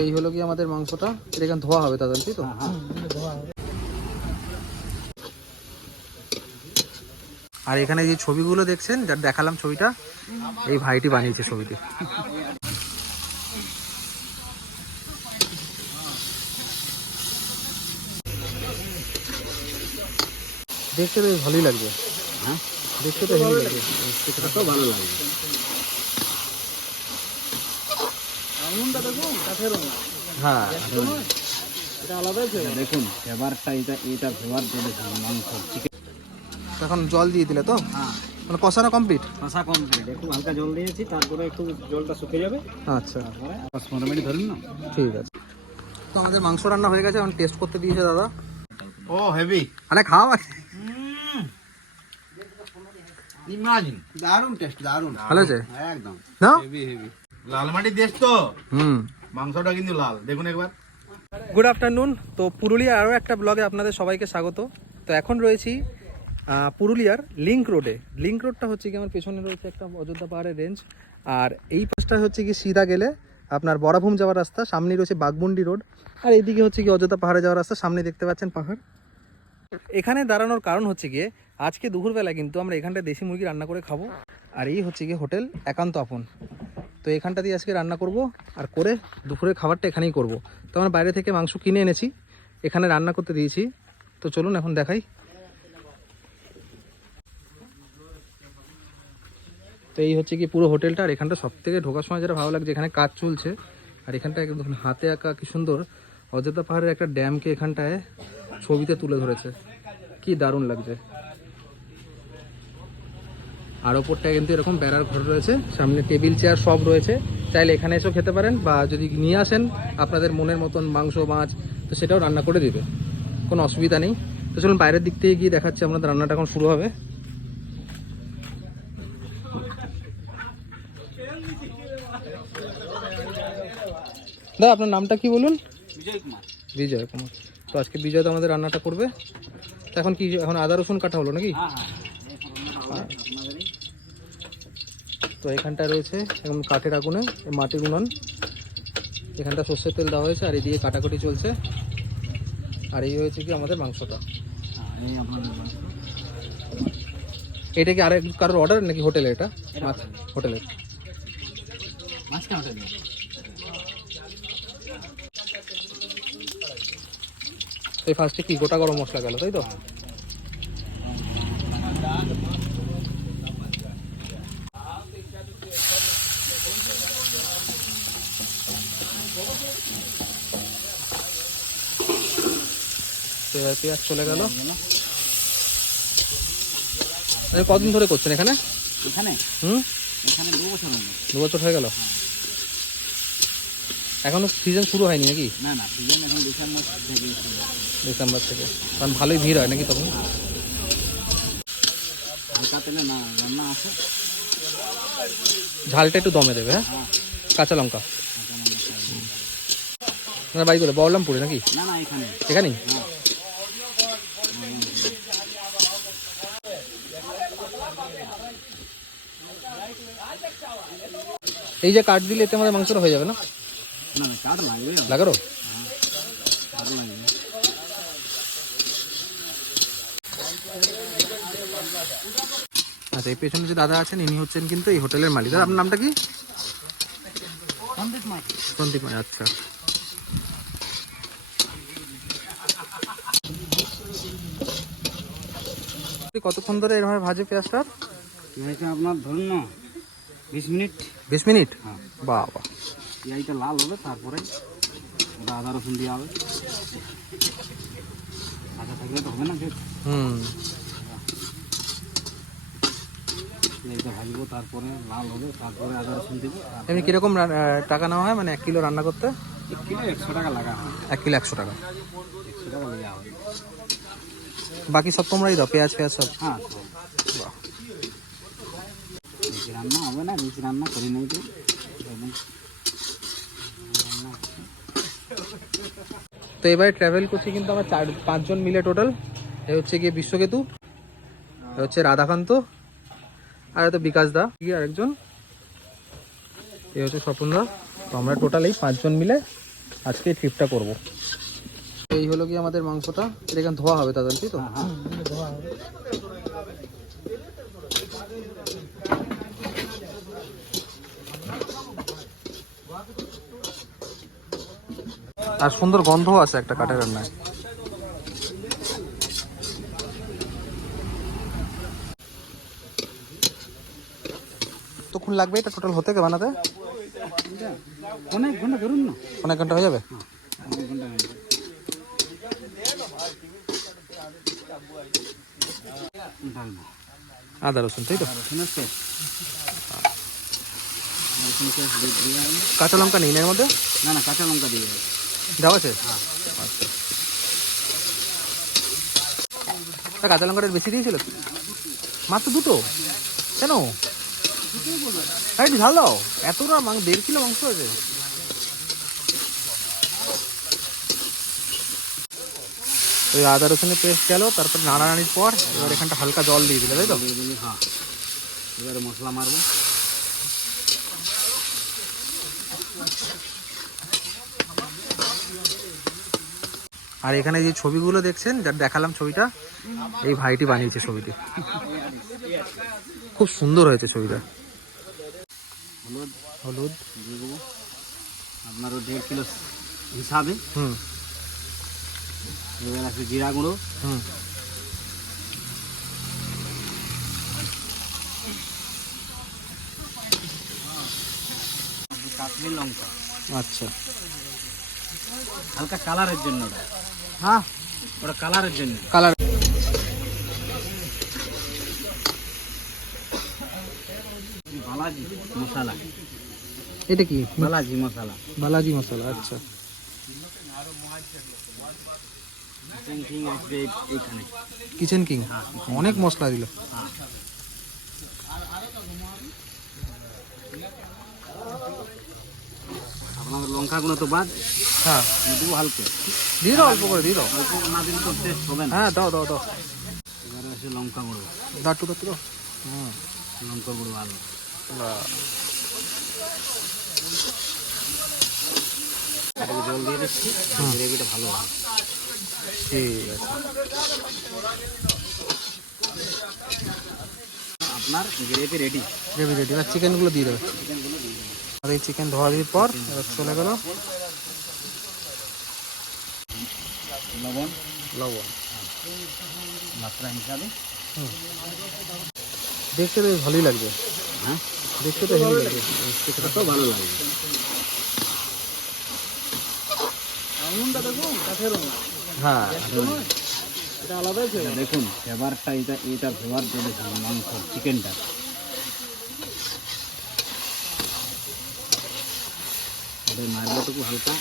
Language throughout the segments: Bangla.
এই হলো কি আমাদের মাংসটা, এটা এখানে ধোয়া হবে তাহলে, তাই তো? আর এখানে যে ছবিগুলো দেখছেন, যার দেখালাম ছবিটা, এই ভাইটি বানিয়েছে ছবিটি। দেখতে তো ভালোই লাগবে। হ্যাঁ, দেখতে তো ভালো লাগবে, সেটা তো ভালো লাগবে। হ্যাঁ, এটা আলাদা দেখুন ফেভারটা, এটা ফেভার মাংস চিকেন। এখন জল দিয়ে দিলে তো? হ্যাঁ, মানে কষানো কমপ্লিট? কষা কমপ্লিট, একটু হালকা জল দিয়েছি, তারপরে একটু জলটা শুকিয়ে যাবে। আচ্ছা, তারপরে 10-15 মিনিট ধরুন না। ঠিক আছে। তো আমাদের মাংস রান্না হয়ে গেছে, এখন টেস্ট করতে দিয়েছে দাদা। ও হেভি, আরে খাওয়া আছে। ইমাজিন, দারুণ টেস্ট, দারুণ ভালো আছে একদম না? হেভি হেভি, লাল মাটির দেশ তো। মাংসটা কিন্তু লাল, দেখুন একবার। Good afternoon. তো পুরুলিয়া আরও একটা ব্লগে আপনাদের সবাইকে স্বাগত। তো এখন রয়েছি পুরুলিয়ার লিঙ্ক রোডে। লিঙ্ক রোডটা হচ্ছে কি আমার পেছনে রয়েছে একটা অযোধ্যা পাহাড়ের রেঞ্জ, আর এই পাশটা হচ্ছে কি সিধা গেলে আপনার বরাভূম যাওয়ার রাস্তা, সামনে রয়েছে বাঘমুন্ডি রোড, আর এইদিকে হচ্ছে কি অযোধ্যা পাহাড়ে যাওয়ার রাস্তা, সামনে দেখতে পাচ্ছেন পাহাড়। এখানে দাঁড়ানোর কারণ হচ্ছে গিয়ে আজকে দুপুরবেলা কিন্তু আমরা এখানটায় দেশি মুরগি রান্না করে খাবো, আর এই হচ্ছে গিয়ে হোটেল একান্ত আপন। তো এখানটা দিয়ে আজকে রান্না করব, আর করে দুপুরের খাবারটা এখানেই করব। তো আমরা বাইরে থেকে মাংস কিনে এনেছি, এখানে রান্না করতে দিয়েছি। তো চলুন এখন দেখাই। তো এই হচ্ছে কি পুরো হোটেলটা, আর এখানটা সব থেকে ঢোকার সময় যেটা ভালো লাগছে, এখানে কাজ চলছে, আর এখানটা একদম হাতে আঁকা কি সুন্দর অযোধ্যা পাহাড়ের একটা ড্যামকে এখানটায় ছবিতে তুলে ধরেছে, কি দারুণ লাগছে। আর ওপরটায় কিন্তু এরকম বেড়ার ঘর রয়েছে, সামনে টেবিল চেয়ার সব রয়েছে, চাইলে এখানে এসেও খেতে পারেন, বা যদি নিয়ে আসেন আপনাদের মনের মতন মাংস মাছ, তো সেটাও রান্না করে দিবে, কোনো অসুবিধা নেই। তো চলুন বাইরের দিক থেকে গিয়ে দেখাচ্ছি আপনাদের রান্নাটা এখন শুরু হবে। দাদা আপনার নামটা কি বলুন? বিজয় কুমার। বিজয় কুমার। তো আজকে বিজয় তো আমাদের রান্নাটা করবে। তো এখন কি, এখন আদা রসুন কাটা হলো নাকি? তো এখানটায় রয়েছে এখন কাঠের আগুনে মাটির উনান, এখানটা সর্ষের তেল দেওয়া হয়েছে, আর এদিকে কাটাকুটি চলছে, আর এই হয়েছে কি আমাদের মাংসটা। এটা কি আরেক কারোর অর্ডার নাকি হোটেলে? এটা মাছ হোটেলের। এই ফার্স্টে কি গোটা গরম মশলা গেল, তাই তো? পেঁয়াজ চলে গেল। কদিন ধরে করছেন এখানে? এখানে 2 বছর হয়ে গেল। এখনো সিজন শুরু হয়নি নাকি? না না, সিজন এখন ডিসেম্বর থেকে। কারণ ভালোই ভিড় হয় নাকি তখন? ঝালটা একটু দমে দেবে। হ্যাঁ, কাঁচা লঙ্কা। বাড়ি করে বহরমপুরে নাকি? না না, এখানেই। এই যে কাঠ দিলে এতে আমাদের মাংসটা হয়ে যাবে না? লাগারো। আচ্ছা, এই পেছনে যে দাদা আছেন ইনি হচ্ছেন কিন্তু এই হোটেলের মালিক। দাদা আপনার নামটা কি? সন্দীপ মাই। আচ্ছা, কতক্ষণ ধরে এরভাবে ভাজে পেঁয়াজটা? আপনার ধরুন না 20 মিনিট। 20 মিনিট? হ্যাঁ। বাবা, পেঁয়াজটা লাল হবে, তারপরে আদা রসুন দিয়ে হবে। আদা থাকলে তো হবে না। পেঁয়াজটা ভাজবো, তারপরে লাল হবে, তারপরে আদা রসুন দেবো। এমনি কিরকম টাকা নেওয়া হয় মানে 1 কিলো রান্না করতে? 1 কিলো 100 টাকা লাগা হয়। 1 কিলো 100 টাকা। 100 টাকা লেগে হয়। বাকি সব তোমরাই দাও, পেঁয়াজ সব? হ্যাঁ। বেশি রান্না হবে না, বেশি রান্না করি নাই তো। তো এবারে ট্রাভেল করছি কিন্তু আমরা 4-5 জন মিলে টোটাল। এ হচ্ছে গিয়ে বিশ্বকেতু, এ হচ্ছে রাধাকান্ত, আর এত বিকাশ দা, কি আরেকজন, এ হচ্ছে স্বপন দা। তো আমরা টোটাল এই 5 জন মিলে আজকে এই ট্রিপটা করবো। এই হলো কি আমাদের মাংসটা, এটা এখানে ধোয়া হবে তাদের, তাই তো? ধোয়া হবে। আর সুন্দর গন্ধ আছে একটা কাঠের রান্নায়। কতক্ষণ লাগবে এটা টোটাল হতে বানাতে? অনেক ঘন্টা ধরুন না। অনেক ঘন্টা হয়ে যাবে। আদা রসুন, তাই তো? কাঁচা লঙ্কা নেই না এর মধ্যে? না না, কাঁচা লঙ্কা দিয়ে দেওয়া আছে। আচ্ছা, কাঁচা লঙ্কাটা বেশি দিয়েছিল মাত্র দুটো, কেন? ঝাল দাও, এতটা 1.5 কিলো মাংস আছে। ওই আদা রসুনের পেস্ট গেল, তারপর নাড়ানাড়ির পর এবার এখানটা হালকা জল দিয়ে দিলে, তাই তো? হ্যাঁ, এবারে মশলা মারবো। আর এখানে যে ছবিগুলো দেখছেন, যার দেখালাম ছবিটা, এই ভাইটি বানিয়েছে ছবিটি। খুব সুন্দর হয়েছে ছবিটা। হলুদ হলুদ দিয়ে দেবো আপনার 1.5 কিলো হিসাবে। এবার আছে জিরা গুঁড়ো। কাশ্মীর লঙ্কা। আচ্ছা, হালকা কালারের জন্য ওটা। হ্যাঁ, ওটা কালারের জন্য। কালার। বালাজি মশলা। এটা কি? বালাজি মশলা। বালাজি মশলা, আচ্ছা। কিচেন কিং আসবে এইখানে। কিচেন কিং, অনেক মশলা দিল। আপনাদের লঙ্কা গুলো তো বাদ। হ্যাঁ, দেবো হালকা। দিয়ে দাও, অল্প করে দিয়ে দাও। অল্প না দিলে তো টেস্ট হবে না। হ্যাঁ, দাও দাও দাও। এবারে আছে লঙ্কা গুঁড়ো। দাঁড়টু দাঁড়টু। লঙ্কা গুঁড়ো ভালো। জল দিয়ে দিচ্ছি, গ্রেভিটা ভালো হবে। ঠিক আছে, আপনার গ্রেভি রেডি। Gravy ready. এবার চিকেনগুলো দিয়ে দেবে। আর এই চিকেন ধোয়া দেওয়ার পর এবার চলে গেল লবণ। লবণ মাত্রা হিসাবে। দেখতে তো ভালোই লাগবে। হ্যাঁ, দেখতে তো হেভি লাগবে। সেটা তো ভালো লাগবে। হ্যাঁ, এটা আলাদা আছে। দেখুন ফ্লেভারটা, এটা ফ্লেভার দিয়ে মাংস চিকেনটা। ওদের মারবটুকু হালকা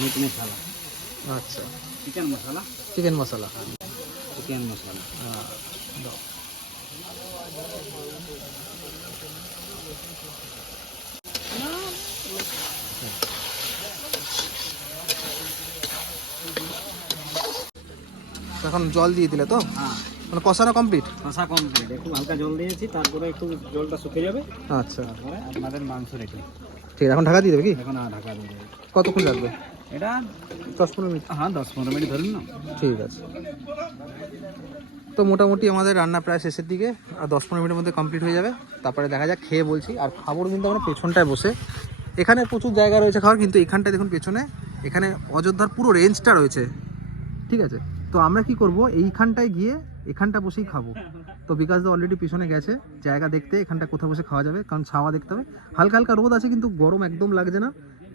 মিট মশলা। আচ্ছা, চিকেন মশলা। চিকেন মশলা। চিকেন মশলা। হ্যাঁ, দাও। এখন জল দিয়ে দিলে তো? হ্যাঁ, মানে কষানো কমপ্লিট? কষা কমপ্লিট। একটু হালকা জল দিয়েছি, তারপরে একটু জলটা শুকিয়ে যাবে। আচ্ছা, তারপরে আপনাদের মাংস রেখে। ঠিক আছে, এখন ঢাকা দিয়ে দেবে কি? এখন ঢাকা দিয়ে দেবে। কতক্ষণ লাগবে? এটা 10-15 মিনিট। হ্যাঁ, 10-15 মিনিট ধরুন না। ঠিক আছে। তো মোটামুটি আমাদের রান্না প্রায় শেষের দিকে, আর 10-15 মিনিটের মধ্যে কমপ্লিট হয়ে যাবে। তারপরে দেখা যাক, খেয়ে বলছি। আর খাবার কিন্তু আমরা পেছনটায় বসে, এখানে প্রচুর জায়গা রয়েছে খাওয়ার, কিন্তু এখানটায় দেখুন পেছনে, এখানে অযোধ্যার পুরো রেঞ্জটা রয়েছে, ঠিক আছে? তো আমরা কি করব, এইখানটায় গিয়ে এখানটা বসেই খাবো। তো বিকাশ দা অলরেডি পিছনে গেছে জায়গা দেখতে, এখানটা কোথাও বসে খাওয়া যাবে, কারণ ছাওয়া দেখতে হবে। হালকা হালকা রোদ আছে, কিন্তু গরম একদম লাগছে না,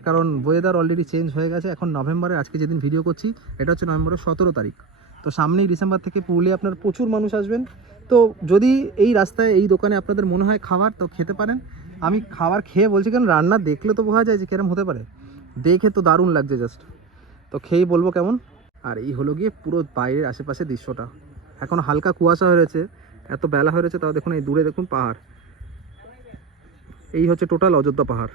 কারণ ওয়েদার অলরেডি চেঞ্জ হয়ে গেছে। এখন নভেম্বরে, আজকে যেদিন ভিডিও করছি এটা হচ্ছে নভেম্বরের 17 তারিখ। তো সামনেই ডিসেম্বর থেকে পুরুলিয়া আপনার প্রচুর মানুষ আসবেন। তো যদি এই রাস্তায় এই দোকানে আপনাদের মনে হয় খাবার, তো খেতে পারেন। আমি খাবার খেয়ে বলছি, কারণ রান্না দেখলে তো বোঝা যায় যে কিরম হতে পারে। দেখে তো দারুণ লাগছে জাস্ট, তো খেয়েই বলবো কেমন। আর এই হলো গিয়ে পুরো বাইরের আশেপাশে দৃশ্যটা। এখন হালকা কুয়াশা হয়ে রয়েছে, এত বেলা হয়ে রয়েছে, তাও দেখুন এই দূরে দেখুন পাহাড়। এই হচ্ছে টোটাল অযোধ্যা পাহাড়।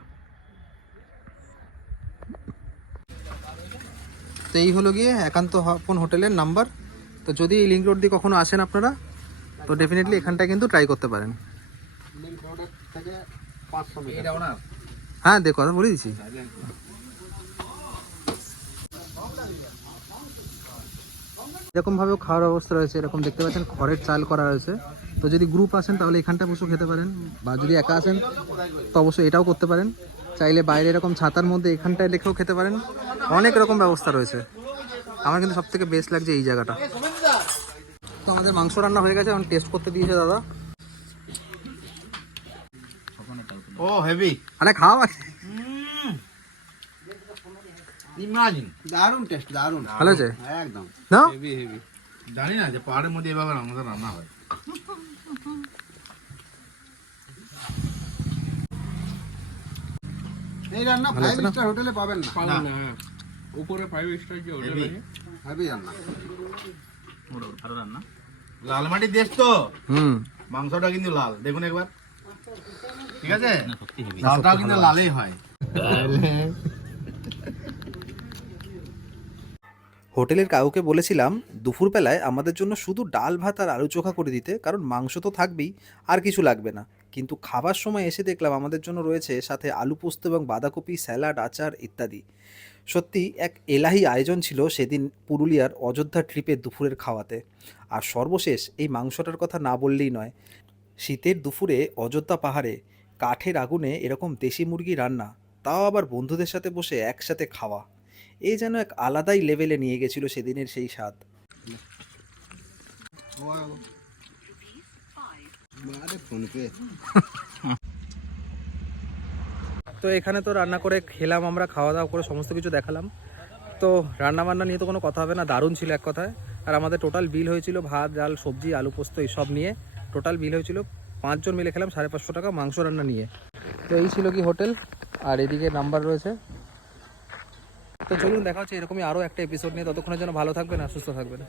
তো এই হলো গিয়ে একান্ত আপন হোটেলের নাম্বার। তো যদি এই লিঙ্ক রোড দিয়ে কখনো আসেন আপনারা, তো ডেফিনেটলি এখানটা কিন্তু ট্রাই করতে পারেন। হ্যাঁ, দেখো কথা বলে দিচ্ছি। এরকমভাবেও খাওয়ার ব্যবস্থা রয়েছে, এরকম দেখতে পাচ্ছেন খড়ের চাল করা রয়েছে। তো যদি গ্রুপ আসেন তাহলে এখানটা বসেও খেতে পারেন, বা যদি একা আসেন তো অবশ্যই এটাও করতে পারেন। চাইলে বাইরে এরকম ছাতার মধ্যে এখানটায় রেখেও খেতে পারেন, অনেক রকম ব্যবস্থা রয়েছে। আমার কিন্তু সব থেকে বেস্ট লাগছে এই জায়গাটা। তো আমাদের মাংস রান্না হয়ে গেছে, এখন টেস্ট করতে দিয়েছে দাদা। ও হেভি, আরে খাওয়া ইমাজিন, দারুন টেস্ট, দারুন, ভালো আছে একদম না? Heavy heavy. জানি না যে পাহাড়ের মধ্যে এভাবে আমাদের রান্না হয়। এই রান্না 5 স্টার হোটেলে পাবেন না। পাবেন না, হ্যাঁ। উপরে 5 স্টার যে হোটেল আছে, হেভি রান্না, ভালো রান্না। লাল মাটির দেশ তো, মাংসটা কিন্তু লাল, দেখুন একবার, ঠিক আছে? লালটাও কিন্তু লালই হয়। হোটেলের কাউকে বলেছিলাম দুপুরবেলায় আমাদের জন্য শুধু ডাল ভাত আর আলু চোখা করে দিতে, কারণ মাংস তো থাকবেই, আর কিছু লাগবে না। কিন্তু খাবার সময় এসে দেখলাম আমাদের জন্য রয়েছে সাথে আলু পোস্ত এবং বাঁধাকপি, স্যালাড, আচার ইত্যাদি। সত্যি এক এলাহি আয়োজন ছিল সেদিন পুরুলিয়ার অযোধ্যা ট্রিপের দুপুরের খাওয়াতে। আর সর্বশেষ এই মাংসটার কথা না বললেই নয়, শীতের দুপুরে অযোধ্যা পাহাড়ে কাঠের আগুনে এরকম দেশি মুরগি রান্না, তাও আবার বন্ধুদের সাথে বসে একসাথে খাওয়া, এই যেন এক আলাদাই লেভেলে নিয়ে গেছিল সেদিনের সেই স্বাদ। তো এখানে তো রান্না করে খেলাম আমরা, খাওয়া দাওয়া করে সমস্ত কিছু দেখালাম। তো রান্না বান্না নিয়ে তো কোনো কথা হবে না, দারুণ ছিল এক কথায়। আর আমাদের টোটাল বিল হয়েছিল ভাত, ডাল, সবজি, আলু পোস্ত এইসব নিয়ে টোটাল বিল হয়েছিল 5 জন মিলে খেলাম 550 টাকা মাংস রান্না নিয়ে। তো এই ছিল কি হোটেল, আর এদিকে নাম্বার রয়েছে। তো চলুন দেখা হচ্ছে এরকমই আরও একটা এপিসোড নিয়ে, ততক্ষণের জন্য ভালো থাকবেন আর সুস্থ থাকবেন।